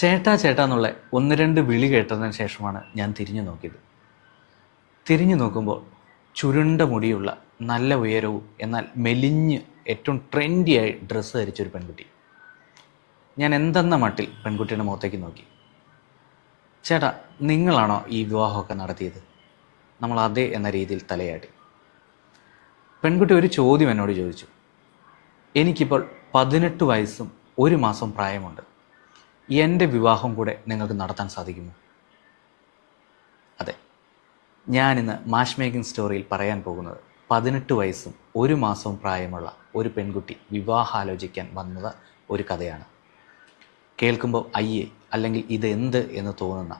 ചേട്ടാ ചേട്ടാ എന്നുള്ള ഒന്ന് രണ്ട് വിളി കേട്ടതിന് ശേഷമാണ് ഞാൻ തിരിഞ്ഞു നോക്കിയത്. തിരിഞ്ഞു നോക്കുമ്പോൾ ചുരുണ്ട മുടിയുള്ള നല്ല ഉയരവും എന്നാൽ മെലിഞ്ഞ് ഏറ്റവും ട്രെൻഡിയായി ഡ്രസ്സ് ധരിച്ചൊരു പെൺകുട്ടി. ഞാൻ എന്തെന്ന മട്ടിൽ പെൺകുട്ടിയുടെ മുഖത്തേക്ക് നോക്കി. ചേട്ടാ, നിങ്ങളാണോ ഈ വിവാഹമൊക്കെ നടത്തിയത്? നമ്മൾ അതെ എന്ന രീതിയിൽ തലയാട്ടി. പെൺകുട്ടി ഒരു ചോദ്യം എന്നോട് ചോദിച്ചു. എനിക്കിപ്പോൾ 18 വയസ്സും 1 മാസം പ്രായമുണ്ട്. എൻ്റെ വിവാഹം കൂടെ നിങ്ങൾക്ക് നടത്താൻ സാധിക്കുമോ? അതെ, ഞാനിന്ന് മാച്ച് മേക്കിംഗ് സ്റ്റോറിയിൽ പറയാൻ പോകുന്നത് 18 വയസ്സും 1 മാസവും പ്രായമുള്ള ഒരു പെൺകുട്ടി വിവാഹാലോചിക്കാൻ വന്നത് ഒരു കഥയാണ്. കേൾക്കുമ്പോൾ അയ്യേ അല്ലെങ്കിൽ ഇതെന്ത് എന്ന് തോന്നുന്ന,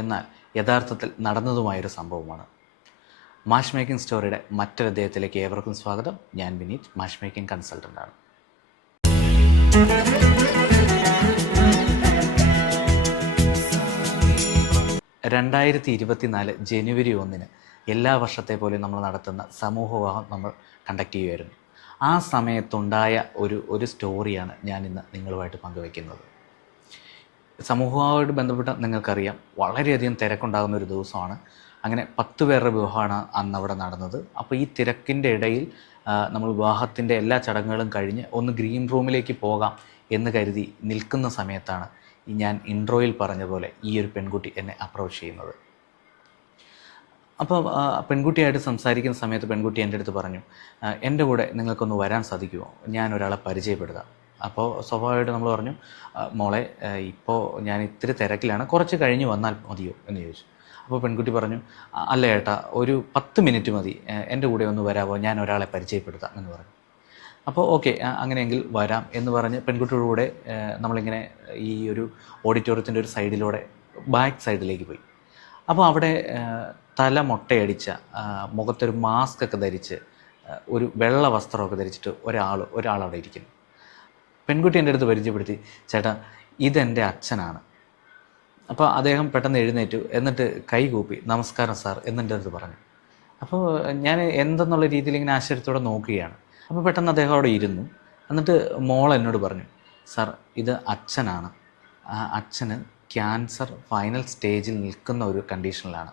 എന്നാൽ യഥാർത്ഥത്തിൽ നടന്നതുമായൊരു സംഭവമാണ്. മാച്ച് മേക്കിംഗ് സ്റ്റോറിയുടെ മറ്റൊരു അധ്യായത്തിലേക്ക് ഏവർക്കും സ്വാഗതം. ഞാൻ വിനീത്, മാച്ച് മേക്കിംഗ് കൺസൾട്ടൻ്റാണ്. 2024 ജനുവരി 1 എല്ലാ വർഷത്തെ പോലെ നമ്മൾ നടത്തുന്ന സമൂഹ വിവാഹം നമ്മൾ കണ്ടക്ട് ചെയ്യുമായിരുന്നു. ആ സമയത്തുണ്ടായ ഒരു സ്റ്റോറിയാണ് ഞാൻ ഇന്ന് നിങ്ങളുമായിട്ട് പങ്കുവയ്ക്കുന്നത്. സമൂഹവുമായിട്ട് ബന്ധപ്പെട്ട നിങ്ങൾക്കറിയാം, വളരെയധികം തിരക്കുണ്ടാകുന്ന ഒരു ദിവസമാണ്. അങ്ങനെ 10 പേരുടെ വിവാഹമാണ് അന്ന് അവിടെ നടന്നത്. അപ്പോൾ ഈ തിരക്കിൻ്റെ ഇടയിൽ നമ്മൾ വിവാഹത്തിൻ്റെ എല്ലാ ചടങ്ങുകളും കഴിഞ്ഞ് ഒന്ന് ഗ്രീൻ റൂമിലേക്ക് പോകാം എന്ന് കരുതി നിൽക്കുന്ന സമയത്താണ് ഞാൻ ഇൻട്രോയിൽ പറഞ്ഞ പോലെ ഈ ഒരു പെൺകുട്ടി എന്നെ അപ്രോച്ച് ചെയ്യുന്നത്. അപ്പോൾ പെൺകുട്ടിയായിട്ട് സംസാരിക്കുന്ന സമയത്ത് പെൺകുട്ടി എൻ്റെ അടുത്ത് പറഞ്ഞു, എൻ്റെ കൂടെ നിങ്ങൾക്കൊന്ന് വരാൻ സാധിക്കുമോ? ഞാൻ ഒരാളെ പരിചയപ്പെടുത്താം. അപ്പോൾ സ്വാഭാവികമായിട്ട് നമ്മൾ പറഞ്ഞു, മോളെ ഇപ്പോൾ ഞാൻ ഇത്തിരി തിരക്കിലാണ്, കുറച്ച് കഴിഞ്ഞ് വന്നാൽ മതിയോ എന്ന് ചോദിച്ചു. അപ്പോൾ പെൺകുട്ടി പറഞ്ഞു, അല്ല ഏട്ടാ, ഒരു 10 മിനിറ്റ് മതി, എൻ്റെ കൂടെ ഒന്ന് വരാമോ, ഞാൻ ഒരാളെ പരിചയപ്പെടുത്താം എന്ന് പറഞ്ഞു. അപ്പോൾ ഓക്കെ, അങ്ങനെയെങ്കിൽ വരാം എന്ന് പറഞ്ഞ് പെൺകുട്ടിയുടെ കൂടെ നമ്മളിങ്ങനെ ഈ ഒരു ഓഡിറ്റോറിയത്തിൻ്റെ ഒരു സൈഡിലൂടെ ബാക്ക് സൈഡിലേക്ക് പോയി. അപ്പോൾ അവിടെ തല മൊട്ടയടിച്ച, മുഖത്തൊരു മാസ്കൊക്കെ ധരിച്ച്, ഒരു വെള്ള വസ്ത്രമൊക്കെ ധരിച്ചിട്ട് ഒരാളവിടെ ഇരിക്കുന്നു. പെൺകുട്ടി എൻ്റെ അടുത്ത് പരിചയപ്പെടുത്തി, ചേട്ടാ ഇതെൻ്റെ അച്ഛനാണ്. അപ്പോൾ അദ്ദേഹം പെട്ടെന്ന് എഴുന്നേറ്റു, എന്നിട്ട് കൈ കൂപ്പി നമസ്കാരം സാർ എന്നെൻ്റെ അടുത്ത് പറഞ്ഞു. അപ്പോൾ ഞാൻ എന്തെന്നുള്ള രീതിയിൽ ഇങ്ങനെ ആശ്ചര്യത്തോടെ നോക്കുകയാണ്. അപ്പോൾ പെട്ടെന്ന് അദ്ദേഹം അവിടെ ഇരുന്നു. എന്നിട്ട് മോൾ എന്നോട് പറഞ്ഞു, സാർ ഇത് അച്ഛനാണ്, അച്ഛന് ക്യാൻസർ ഫൈനൽ സ്റ്റേജിൽ നിൽക്കുന്ന ഒരു കണ്ടീഷനിലാണ്.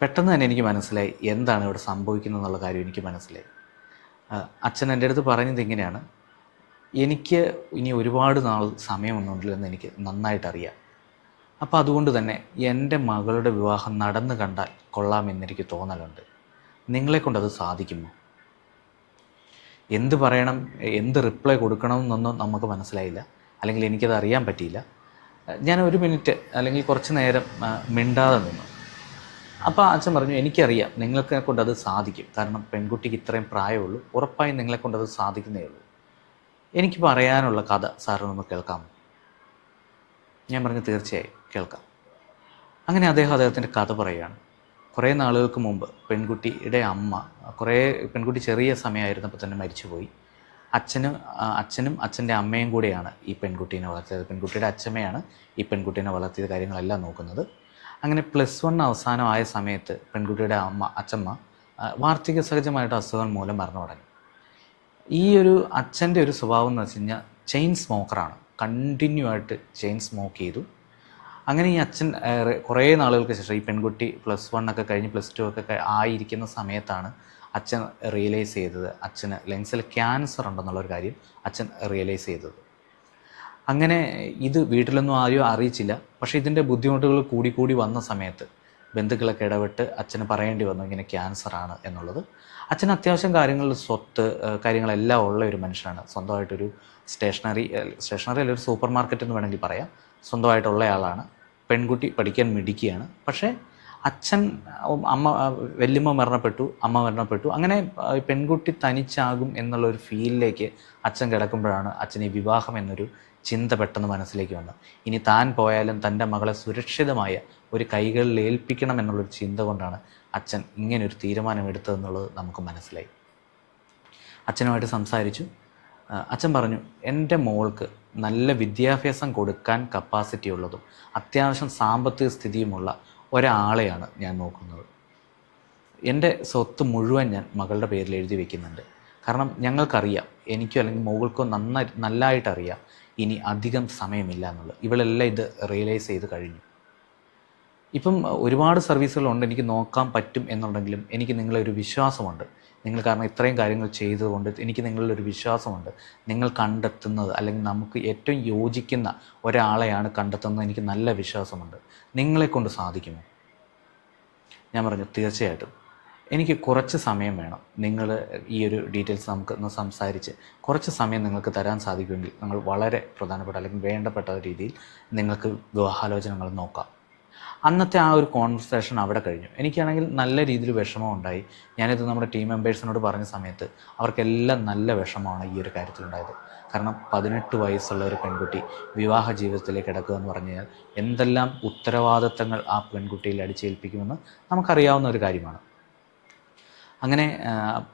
പെട്ടെന്ന് തന്നെ എനിക്ക് മനസ്സിലായി എന്താണ് ഇവിടെ സംഭവിക്കുന്നത് എന്നുള്ള കാര്യം എനിക്ക് മനസ്സിലായി. അച്ഛൻ എൻ്റെ അടുത്ത് പറഞ്ഞത് ഇങ്ങനെയാണ്, എനിക്ക് ഇനി ഒരുപാട് നാൾ സമയമൊന്നുമില്ലെന്ന് എനിക്ക് നന്നായിട്ടറിയാം. അപ്പോൾ അതുകൊണ്ട് തന്നെ എൻ്റെ മകളുടെ വിവാഹം നടന്നു കണ്ടാൽ കൊള്ളാമെന്നെനിക്ക് തോന്നലുണ്ട്. നിങ്ങളെക്കൊണ്ടത് സാധിക്കുമോ? എന്ത് പറയണം, എന്ത് റിപ്ലൈ കൊടുക്കണമെന്നൊന്നും നമുക്ക് മനസ്സിലായില്ല, അല്ലെങ്കിൽ എനിക്കത് അറിയാൻ പറ്റിയില്ല. ഞാൻ 1 മിനിറ്റ് അല്ലെങ്കിൽ കുറച്ച് നേരം മിണ്ടാതെ നിന്നു. അപ്പോൾ അച്ഛൻ പറഞ്ഞു, എനിക്കറിയാം നിങ്ങളെ കൊണ്ടത് സാധിക്കും, കാരണം പെൺകുട്ടിക്ക് ഇത്രയും പ്രായമുള്ളൂ, ഉറപ്പായും നിങ്ങളെ കൊണ്ടത് സാധിക്കുന്നേ ഉള്ളൂ. എനിക്ക് പറയാനുള്ള കഥ സാറ് നമുക്ക് കേൾക്കാമോ? ഞാൻ പറഞ്ഞു, തീർച്ചയായും കേൾക്കാം. അങ്ങനെ അദ്ദേഹത്തിൻ്റെ കഥ പറയുകയാണ്. കുറേ നാളുകൾക്ക് മുമ്പ് പെൺകുട്ടിയുടെ അമ്മ, പെൺകുട്ടി ചെറിയ സമയമായിരുന്നപ്പോൾ തന്നെ മരിച്ചുപോയി. അച്ഛനും അച്ഛൻ്റെ അമ്മയും കൂടെയാണ് ഈ പെൺകുട്ടീനെ വളർത്തിയത്. പെൺകുട്ടിയുടെ അച്ഛമ്മയാണ് ഈ പെൺകുട്ടീനെ വളർത്തിയത്, കാര്യങ്ങളെല്ലാം നോക്കുന്നത്. അങ്ങനെ +1 അവസാനമായ സമയത്ത് പെൺകുട്ടിയുടെ അച്ഛമ്മ വാർദ്ധക്യ സഹജമായിട്ട് അസുഖം മൂലം മരണമടഞ്ഞു. ഈ ഒരു അച്ഛൻ്റെ ഒരു സ്വഭാവം എന്ന് വെച്ച് കഴിഞ്ഞാൽ ചെയിൻ സ്മോക്കറാണ്, കണ്ടിന്യൂ ആയിട്ട് ചെയിൻ സ്മോക്ക് ചെയ്തു. അങ്ങനെ ഈ അച്ഛൻ കുറേ നാളുകൾക്ക് ശേഷം, ഈ പെൺകുട്ടി +1 ഒക്കെ കഴിഞ്ഞ് +2 ഒക്കെ ആയിരിക്കുന്ന സമയത്താണ് അച്ഛൻ റിയലൈസ് ചെയ്തത്, അച്ഛന് ലങ്സിൽ ക്യാൻസർ ഉണ്ടെന്നുള്ളൊരു കാര്യം അച്ഛൻ റിയലൈസ് ചെയ്തത്. അങ്ങനെ ഇത് വീട്ടിലൊന്നും ആരും അറിയിച്ചില്ല. പക്ഷേ ഇതിൻ്റെ ബുദ്ധിമുട്ടുകൾ കൂടി വന്ന സമയത്ത് ബന്ധുക്കളൊക്കെ ഇടപെട്ട് അച്ഛന് പറയേണ്ടി വന്നു ഇങ്ങനെ ക്യാൻസറാണ് എന്നുള്ളത്. അച്ഛൻ അത്യാവശ്യം സ്വത്ത് കാര്യങ്ങളെല്ലാം ഉള്ള ഒരു മനുഷ്യനാണ്. സ്വന്തമായിട്ടൊരു സ്റ്റേഷനറി അല്ല, ഒരു സൂപ്പർ മാർക്കറ്റ് എന്ന് വേണമെങ്കിൽ പറയാം, സ്വന്തമായിട്ടുള്ള ആളാണ്. പെൺകുട്ടി പഠിക്കാൻ മിടുക്കിയാണ്. പക്ഷേ വല്യമ്മ മരണപ്പെട്ടു, അമ്മ മരണപ്പെട്ടു. അങ്ങനെ പെൺകുട്ടി തനിച്ചാകും എന്നുള്ളൊരു ഫീലിലേക്ക് അച്ഛൻ കിടക്കുമ്പോഴാണ് അച്ഛൻ ഈ വിവാഹം എന്നൊരു ചിന്ത പെട്ടെന്ന് മനസ്സിലേക്ക് വന്നത്. ഇനി താൻ പോയാലും തൻ്റെ മകളെ സുരക്ഷിതമായ ഒരു കൈകളിൽ ഏൽപ്പിക്കണം എന്നുള്ളൊരു ചിന്ത കൊണ്ടാണ് അച്ഛൻ ഇങ്ങനൊരു തീരുമാനമെടുത്തതെന്നുള്ളത് നമുക്ക് മനസ്സിലായി. അച്ഛനുമായിട്ട് സംസാരിച്ചു. അച്ഛൻ പറഞ്ഞു, എൻ്റെ മോൾക്ക് നല്ല വിദ്യാഭ്യാസം കൊടുക്കാൻ കപ്പാസിറ്റി ഉള്ളതും അത്യാവശ്യം സാമ്പത്തിക സ്ഥിതിയുമുള്ള ഒരാളെയാണ് ഞാൻ നോക്കുന്നത്. എൻ്റെ സ്വത്ത് മുഴുവൻ ഞാൻ മകളുടെ പേരിൽ എഴുതി വയ്ക്കുന്നുണ്ട്. കാരണം ഞങ്ങൾക്കറിയാം, എനിക്കോ അല്ലെങ്കിൽ മോൾക്കോ നന്നായിട്ടറിയാം ഇനി അധികം സമയമില്ല എന്നുള്ളത്. ഇവളെല്ലാം ഇത് റിയലൈസ് ചെയ്ത് കഴിഞ്ഞു. ഇപ്പം ഒരുപാട് സർവീസുകളുണ്ട്, എനിക്ക് നോക്കാൻ പറ്റും എന്നുണ്ടെങ്കിലും എനിക്ക് നിങ്ങളെ ഒരു വിശ്വാസമുണ്ട്. നിങ്ങൾ കാരണം ഇത്രയും കാര്യങ്ങൾ ചെയ്തതുകൊണ്ട് എനിക്ക് നിങ്ങളിലൊരു വിശ്വാസമുണ്ട്. നിങ്ങൾ കണ്ടെത്തുന്നത് അല്ലെങ്കിൽ നമുക്ക് ഏറ്റവും യോജിക്കുന്ന ഒരാളെയാണ് കണ്ടെത്തുന്നത് എനിക്ക് നല്ല വിശ്വാസമുണ്ട്. നിങ്ങളെക്കൊണ്ട് സാധിക്കുമോ? ഞാൻ പറഞ്ഞു തീർച്ചയായിട്ടും. എനിക്ക് കുറച്ച് സമയം വേണം. നിങ്ങൾ ഈ ഒരു ഡീറ്റെയിൽസ് നമുക്കൊന്ന് സംസാരിച്ച് കുറച്ച് സമയം നിങ്ങൾക്ക് തരാൻ സാധിക്കുമെങ്കിൽ നിങ്ങൾ വളരെ പ്രധാനപ്പെട്ട അല്ലെങ്കിൽ വേണ്ടപ്പെട്ട രീതിയിൽ നിങ്ങൾക്ക് വിവാഹാലോചനകൾ നോക്കാം. അന്നത്തെ ആ ഒരു കോൺവെർസേഷൻ അവിടെ കഴിഞ്ഞു. എനിക്കാണെങ്കിൽ നല്ല രീതിയിൽ വിഷമം ഉണ്ടായി. ഞാനിത് നമ്മുടെ ടീം മെമ്പേഴ്സിനോട് പറഞ്ഞ സമയത്ത് അവർക്കെല്ലാം നല്ല വിഷമമാണ് ഈ ഒരു കാര്യത്തിലുണ്ടായത്. കാരണം 18 വയസ്സുള്ള ഒരു പെൺകുട്ടി വിവാഹ ജീവിതത്തിലേക്ക് കിടക്കുക എന്ന് പറഞ്ഞു കഴിഞ്ഞാൽ എന്തെല്ലാം ഉത്തരവാദിത്തങ്ങൾ ആ പെൺകുട്ടിയിൽ അടിച്ചേൽപ്പിക്കുമെന്ന് നമുക്കറിയാവുന്ന ഒരു കാര്യമാണ്. അങ്ങനെ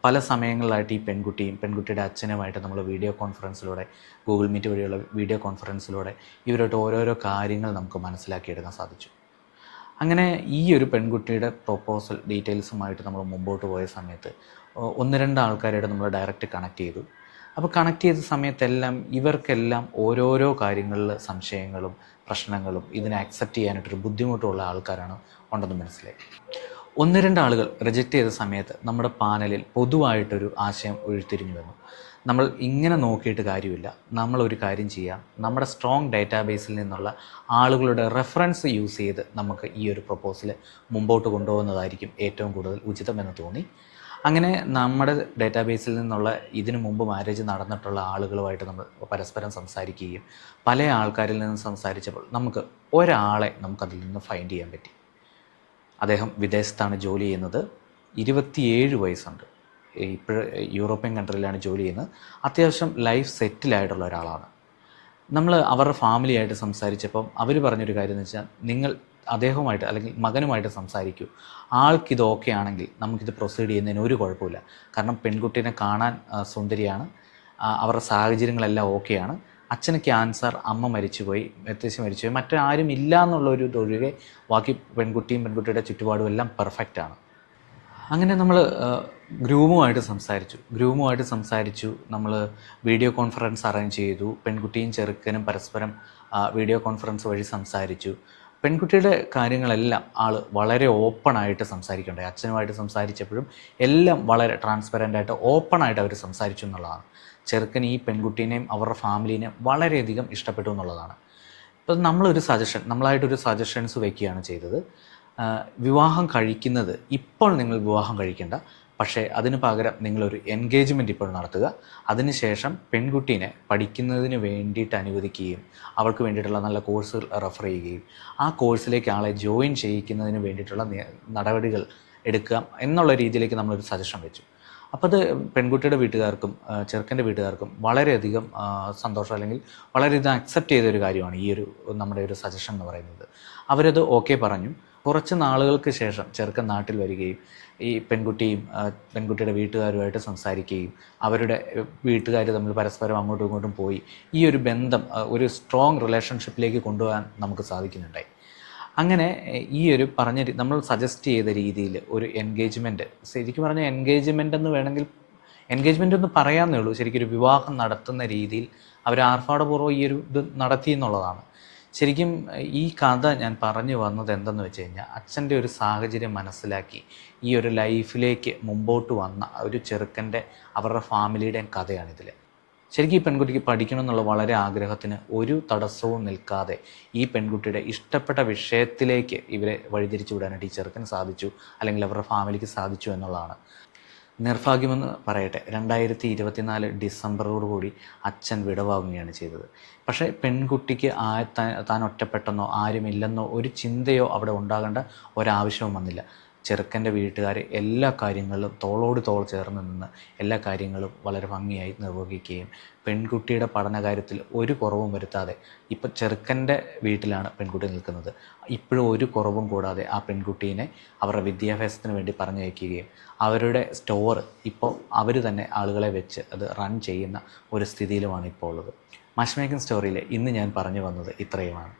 പല സമയങ്ങളിലായിട്ട് ഈ പെൺകുട്ടിയും പെൺകുട്ടിയുടെ അച്ഛനുമായിട്ട് നമ്മൾ വീഡിയോ കോൺഫറൻസിലൂടെ, ഗൂഗിൾ മീറ്റ് വഴിയുള്ള വീഡിയോ കോൺഫറൻസിലൂടെ ഇവരോട്ട് ഓരോരോ കാര്യങ്ങൾ നമുക്ക് മനസ്സിലാക്കിയെടുക്കാൻ സാധിച്ചു. അങ്ങനെ ഈ ഒരു പെൺകുട്ടിയുടെ പ്രൊപ്പോസൽ ഡീറ്റെയിൽസുമായിട്ട് നമ്മൾ മുമ്പോട്ട് പോയ സമയത്ത് 1-2 ആൾക്കാരായിട്ട് നമ്മൾ ഡയറക്റ്റ് കണക്ട് ചെയ്തു. അപ്പോൾ കണക്ട് ചെയ്ത സമയത്തെല്ലാം ഇവർക്കെല്ലാം ഓരോരോ കാര്യങ്ങളിൽ സംശയങ്ങളും പ്രശ്നങ്ങളും ഇതിനെ അക്സെപ്റ്റ് ചെയ്യാനായിട്ടൊരു ബുദ്ധിമുട്ടുള്ള ആൾക്കാരാണ് ഉണ്ടെന്ന് മനസ്സിലായി. 1-2 ആളുകൾ റിജക്റ്റ് ചെയ്ത സമയത്ത് നമ്മുടെ പാനലിൽ പൊതുവായിട്ടൊരു ആശയം ഉരുത്തിരിഞ്ഞു വന്നു. നമ്മൾ ഇങ്ങനെ നോക്കിയിട്ട് കാര്യമില്ല, നമ്മളൊരു കാര്യം ചെയ്യാം, നമ്മുടെ സ്ട്രോങ് ഡേറ്റാബേസിൽ നിന്നുള്ള ആളുകളുടെ റെഫറൻസ് യൂസ് ചെയ്ത് നമുക്ക് ഈ ഒരു പ്രൊപ്പോസൽ മുമ്പോട്ട് കൊണ്ടുപോകുന്നതായിരിക്കും ഏറ്റവും കൂടുതൽ ഉചിതമെന്ന് തോന്നി. അങ്ങനെ നമ്മുടെ ഡേറ്റാബേസിൽ നിന്നുള്ള ഇതിനു മുമ്പ് മാരേജ് നടന്നിട്ടുള്ള ആളുകളുമായിട്ട് നമ്മൾ പരസ്പരം സംസാരിക്കുകയും പല ആൾക്കാരിൽ നിന്ന് സംസാരിച്ചപ്പോൾ നമുക്ക് ഒരാളെ നമുക്കതിൽ നിന്ന് ഫൈൻഡ് ചെയ്യാൻ പറ്റി. അദ്ദേഹം വിദേശത്താണ് ജോലി ചെയ്യുന്നത്. 27 വയസ്സുണ്ട്. ഇപ്പോൾ യൂറോപ്യൻ കൺട്രിയിലാണ് ജോലി ചെയ്യുന്നത്. അത്യാവശ്യം ലൈഫ് സെറ്റിലായിട്ടുള്ള ഒരാളാണ്. നമ്മൾ അവരുടെ ഫാമിലിയായിട്ട് സംസാരിച്ചപ്പം അവർ പറഞ്ഞൊരു കാര്യം എന്ന് വെച്ചാൽ, നിങ്ങൾ അദ്ദേഹവുമായിട്ട് അല്ലെങ്കിൽ മകനുമായിട്ട് സംസാരിക്കൂ, ആൾക്കിത് ഓക്കെ ആണെങ്കിൽ നമുക്കിത് പ്രൊസീഡ് ചെയ്യുന്നതിന് ഒരു കുഴപ്പമില്ല. കാരണം പെൺകുട്ടീനെ കാണാൻ സുന്ദരിയാണ്, അവരുടെ സാഹചര്യങ്ങളെല്ലാം ഓക്കെയാണ്, അച്ഛന് ക്യാൻസർ, അമ്മ മരിച്ചുപോയി, മുത്തശ്ശി മരിച്ചുപോയി, മറ്റാരും ഇല്ല എന്നുള്ളൊരു തൊഴിലെ ബാക്കി പെൺകുട്ടിയും പെൺകുട്ടിയുടെ ചുറ്റുപാടും എല്ലാം പെർഫെക്റ്റാണ്. അങ്ങനെ നമ്മൾ ഗ്രൂമുമായിട്ട് സംസാരിച്ചു. നമ്മൾ വീഡിയോ കോൺഫറൻസ് അറേഞ്ച് ചെയ്തു. പെൺകുട്ടിയും ചെറുക്കനും പരസ്പരം വീഡിയോ കോൺഫറൻസ് വഴി സംസാരിച്ചു. പെൺകുട്ടിയുടെ കാര്യങ്ങളെല്ലാം ആൾ വളരെ ഓപ്പണായിട്ട് സംസാരിക്കുകയുണ്ടായി. അച്ഛനുമായിട്ട് സംസാരിച്ചപ്പോഴും എല്ലാം വളരെ ട്രാൻസ്പെറൻ്റായിട്ട് ഓപ്പണായിട്ട് അവർ സംസാരിച്ചു എന്നുള്ളതാണ്. ചെറുക്കൻ ഈ പെൺകുട്ടീനെയും അവരുടെ ഫാമിലീനെയും വളരെയധികം ഇഷ്ടപ്പെട്ടു എന്നുള്ളതാണ്. ഇപ്പം നമ്മളായിട്ടൊരു സജഷൻസ് വയ്ക്കുകയാണ് ചെയ്തത്. വിവാഹം കഴിക്കുന്നത് ഇപ്പോൾ നിങ്ങൾ വിവാഹം കഴിക്കേണ്ട, പക്ഷേ അതിന് പകരം നിങ്ങളൊരു എൻഗേജ്മെൻറ്റ് ഇപ്പോൾ നടത്തുക. അതിനുശേഷം പെൺകുട്ടീനെ പഠിക്കുന്നതിന് വേണ്ടിയിട്ട് അനുവദിക്കുകയും അവൾക്ക് വേണ്ടിയിട്ടുള്ള നല്ല കോഴ്സുകൾ റെഫർ ചെയ്യുകയും ആ കോഴ്സിലേക്ക് ആളെ ജോയിൻ ചെയ്യിക്കുന്നതിന് വേണ്ടിയിട്ടുള്ള നടപടികൾ എടുക്കുക എന്നുള്ള രീതിയിലേക്ക് നമ്മളൊരു സജഷൻ വെച്ചു. അപ്പോൾ അത് പെൺകുട്ടിയുടെ വീട്ടുകാർക്കും ചെറുക്കൻ്റെ വീട്ടുകാർക്കും വളരെയധികം സന്തോഷം അല്ലെങ്കിൽ വളരെയധികം അക്സെപ്റ്റ് ചെയ്തൊരു കാര്യമാണ് ഈ ഒരു നമ്മുടെ ഒരു സജഷൻ എന്ന് പറയുന്നത്. അവരത് ഓക്കെ പറഞ്ഞു. കുറച്ച് നാളുകൾക്ക് ശേഷം ചെറുക്കൻ നാട്ടിൽ വരികയും ഈ പെൺകുട്ടിയുടെ വീട്ടുകാരുമായിട്ട് സംസാരിക്കുകയും അവരുടെ വീട്ടുകാർ തമ്മിൽ പരസ്പരം അങ്ങോട്ടും ഇങ്ങോട്ടും പോയി ഈ ഒരു ബന്ധം ഒരു സ്ട്രോങ് റിലേഷൻഷിപ്പിലേക്ക് കൊണ്ടുപോകാൻ നമുക്ക് സാധിക്കുന്നുണ്ടായി. അങ്ങനെ ഈ ഒരു നമ്മൾ സജസ്റ്റ് ചെയ്ത രീതിയിൽ ഒരു എൻഗേജ്മെൻറ്റ്, ശരിക്കും പറഞ്ഞാൽ എൻഗേജ്മെൻ്റ് എന്ന് പറയാമെന്നേ ഉള്ളൂ. ശരിക്കും ഒരു വിവാഹം നടത്തുന്ന രീതിയിൽ അവർ ആർഭാടപൂർവ്വം ഈ ഒരു ഇത് നടത്തി എന്നുള്ളതാണ്. ശരിക്കും ഈ കഥ ഞാൻ പറഞ്ഞു വന്നത് എന്തെന്ന് വെച്ച് കഴിഞ്ഞാൽ, അച്ഛൻ്റെ ഒരു സാഹചര്യം മനസ്സിലാക്കി ഈ ഒരു ലൈഫിലേക്ക് മുമ്പോട്ട് വന്ന ഒരു ചെറുക്കൻ്റെ അവരുടെ ഫാമിലിയുടെയും കഥയാണിതിൽ. ശരിക്കും ഈ പെൺകുട്ടിക്ക് പഠിക്കണം എന്നുള്ള വളരെ ആഗ്രഹത്തിന് ഒരു തടസ്സവും നിൽക്കാതെ ഈ പെൺകുട്ടിയുടെ ഇഷ്ടപ്പെട്ട വിഷയത്തിലേക്ക് ഇവരെ വഴിതിരിച്ചു വിടാനായിട്ട് ഈ ചെറുക്കന് സാധിച്ചു, അല്ലെങ്കിൽ അവരുടെ ഫാമിലിക്ക് സാധിച്ചു എന്നുള്ളതാണ്. നിർഭാഗ്യമെന്ന് പറയട്ടെ, 2024 ഡിസംബറോടുകൂടി അച്ഛൻ വിടവാങ്ങുകയാണ് ചെയ്തത്. പക്ഷേ പെൺകുട്ടിക്ക് താൻ ഒറ്റപ്പെട്ടെന്നോ ആരുമില്ലെന്നോ ഒരു ചിന്തയോ അവിടെ ഉണ്ടാകേണ്ട ഒരാവശ്യവും വന്നില്ല. ചെറുക്കൻ്റെ വീട്ടുകാർ എല്ലാ കാര്യങ്ങളിലും തോളോട് തോൾ ചേർന്ന് നിന്ന് എല്ലാ കാര്യങ്ങളും വളരെ ഭംഗിയായി നിർവഹിക്കുകയും പെൺകുട്ടിയുടെ പഠനകാര്യത്തിൽ ഒരു കുറവും വരുത്താതെ, ഇപ്പോൾ ചെറുക്കൻ്റെ വീട്ടിലാണ് പെൺകുട്ടി നിൽക്കുന്നത്, ഇപ്പോഴും ഒരു കുറവും കൂടാതെ ആ പെൺകുട്ടീനെ അവരുടെ വിദ്യാഭ്യാസത്തിന് വേണ്ടി പറഞ്ഞയക്കുകയും അവരുടെ സ്റ്റോർ ഇപ്പോൾ അവർ തന്നെ ആളുകളെ വെച്ച് അത് റൺ ചെയ്യുന്ന ഒരു സ്ഥിതിയിലുമാണ് ഇപ്പോൾ ഉള്ളത്. മാച്ച് മേക്കിംഗ് സ്റ്റോറിയിൽ ഇന്ന് ഞാൻ പറഞ്ഞു വന്നത് ഇത്രയുമാണ്.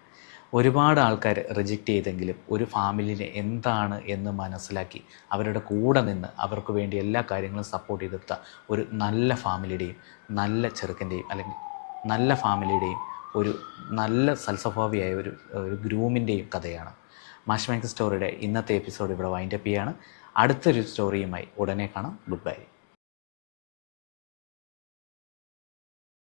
ഒരുപാട് ആൾക്കാർ റിജക്റ്റ് ചെയ്തെങ്കിലും ഒരു ഫാമിലിനെ എന്താണ് എന്ന് മനസ്സിലാക്കി അവരുടെ കൂടെ നിന്ന് അവർക്ക് വേണ്ടി എല്ലാ കാര്യങ്ങളും സപ്പോർട്ട് ചെയ്തെടുത്ത ഒരു നല്ല ഫാമിലിയുടെയും നല്ല ചെറുക്കൻ്റെയും അല്ലെങ്കിൽ നല്ല ഫാമിലിയുടെയും ഒരു നല്ല സൽസ്വഭാവിയായ ഒരു ഗ്രൂമിൻ്റെയും കഥയാണ്. മാഷ് മേക്കർ സ്റ്റോറിയുടെ ഇന്നത്തെ എപ്പിസോഡ് ഇവിടെ വൈൻഡപ്പ് ചെയ്യാണ്. അടുത്തൊരു സ്റ്റോറിയുമായി ഉടനെ കാണാം. Good bye.